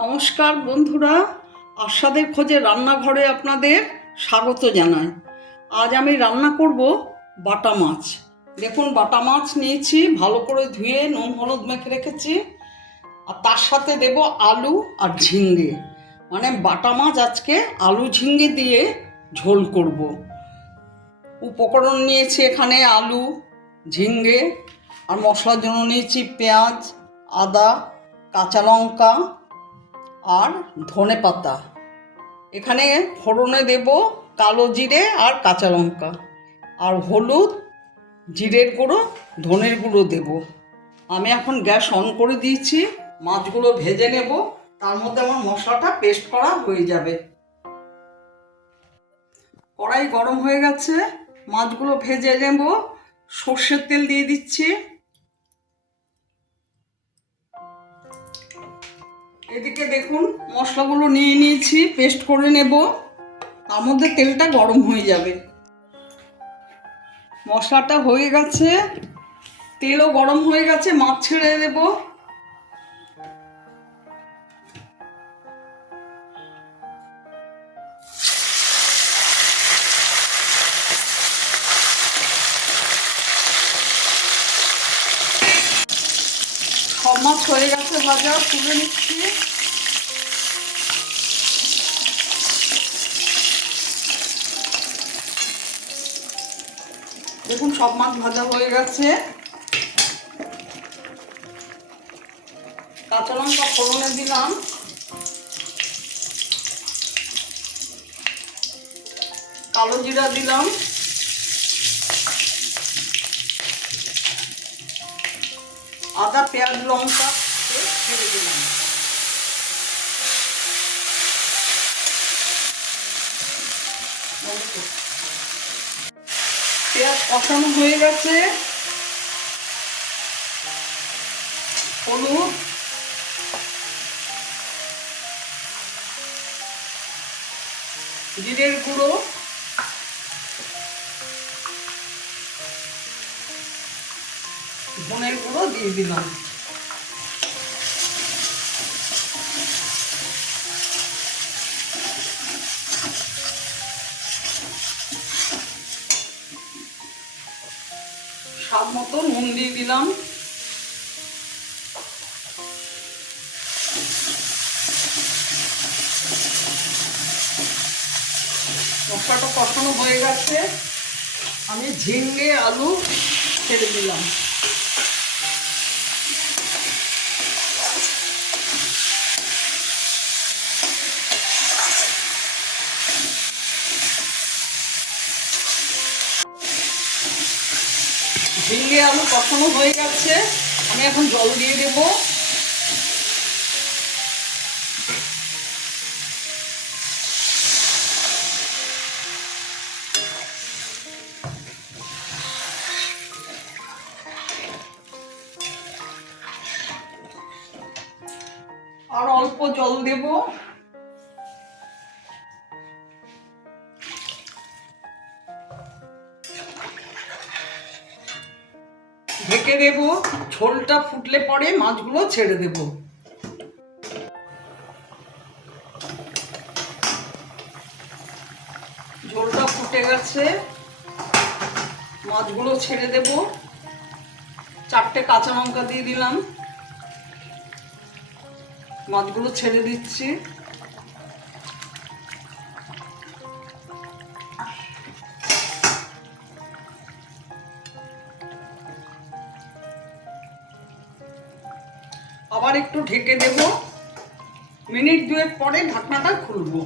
নমস্কার বন্ধুরা। আস্বাদের খোঁজে রান্নাঘরে আপনাদের স্বাগত জানাই। আজ আমি রান্না করব বাটা মাছ। দেখুন, বাটা মাছ নিয়েছি, ভালো করে ধুয়ে নুন, হলুদ মেখে রেখেছি। আর তার সাথে দেব আলু আর ঝিঙ্গে মানে বাটা মাছ আজকে আলু ঝিঙ্গে দিয়ে ঝোল করব। উপকরণ নিয়েছি এখানে আলু ঝিঙ্গে আর মশলার জন্য নিয়েছি পেঁয়াজ, আদা, কাঁচা লঙ্কা আর ধনে পাতা। এখানে ফোড়নে দেব কালো জিরে আর কাঁচা লঙ্কা। আর হলুদ, জিরের গুঁড়ো, ধনের গুঁড়ো দেব। আমি এখন গ্যাস অন করে দিয়েছি, মাছগুলো ভেজে নেব। তার মধ্যে আমার মশলাটা পেস্ট করা হয়ে যাবে। কড়াই গরম হয়ে গেছে, মাছগুলো ভেজে নেব। সর্ষের তেল দিয়ে দিচ্ছি। এদিকে দেখুন, মশলাগুলো নিয়ে নিয়েছি পেস্ট করে নেব। তার মধ্যে তেলটা গরম হয়ে যাবে। মশলাটা হয়ে গেছে। তেলও গরম হয়ে গেছে, মাছ ছেড়ে দেব। হয়ে গেছে ভাজা, তুলে নিচ্ছি। দেখুন, সব মাছ ভাজা হয়ে গেছে। কাঁচা লঙ্কা ফোড়নে দিলাম। কালো জিরা দিলাম। আদা পেঁয়াজ লঙ্কা ছেড়ে দিলাম। পেঁয়াজ কষানো হয়ে গেছে। হলুদ। জিরের গুঁড়ো। ধনের গুঁড়ো দিয়ে দিলাম। স্বাদ মতো নুন দিয়ে দিলাম। মশলাটা কষানো হয়ে গেছে। আমি ঝিঙ্গে আলু ছেড়ে দিলাম। ঝিঙ্গে আলু কষানো হয়ে যাচ্ছে আমি এখন জল দিয়ে দেব। আর অল্প জল দেব। ঢেকে দেব, ঝোলটা ফুটলে পরে মাছগুলো ছেড়ে দেব। ঝোলটা ফুটে গেছে, মাছগুলো ছেড়ে দেব। চারটে কাঁচা লঙ্কা দিয়ে দিলাম। মাছগুলো ছেড়ে দিচ্ছি। আবার একটু ঢেকে দেব। মিনিট দুয়েক পরে ঢাকনাটা খুলবো।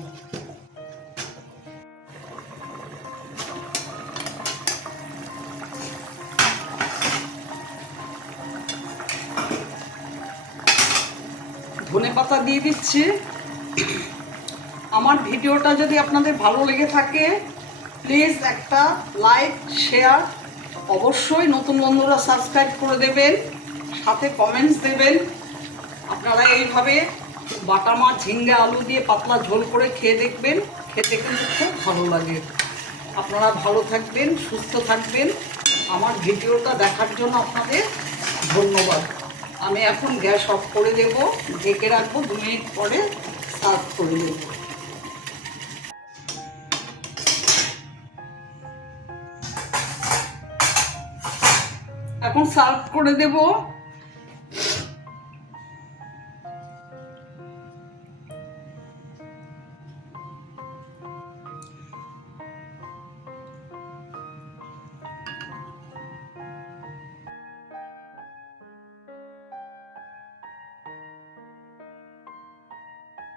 ধনে পাতা দিয়ে দিচ্ছি। আমার ভিডিওটা যদি আপনাদের ভালো লেগে থাকে, প্লিজ একটা লাইক, শেয়ার অবশ্যই নতুন বন্ধুরা সাবস্ক্রাইব করে দেবেন, সাথে কমেন্টস দেবেন। আপনারা এইভাবে বাটা মাছ, ঝিঙ্গে আলু দিয়ে পাতলা ঝোল করে খেয়ে দেখবেন, খেতে কিন্তু খুব ভালো লাগে। আপনারা ভালো থাকবেন, সুস্থ থাকবেন। আমার ভিডিওটা দেখার জন্য আপনাদের ধন্যবাদ। আমি এখন গ্যাস অফ করে দেব, ঢেকে রাখব, দু মিনিট পরে সার্ভ করে দেব এখন সার্ভ করে দেবো।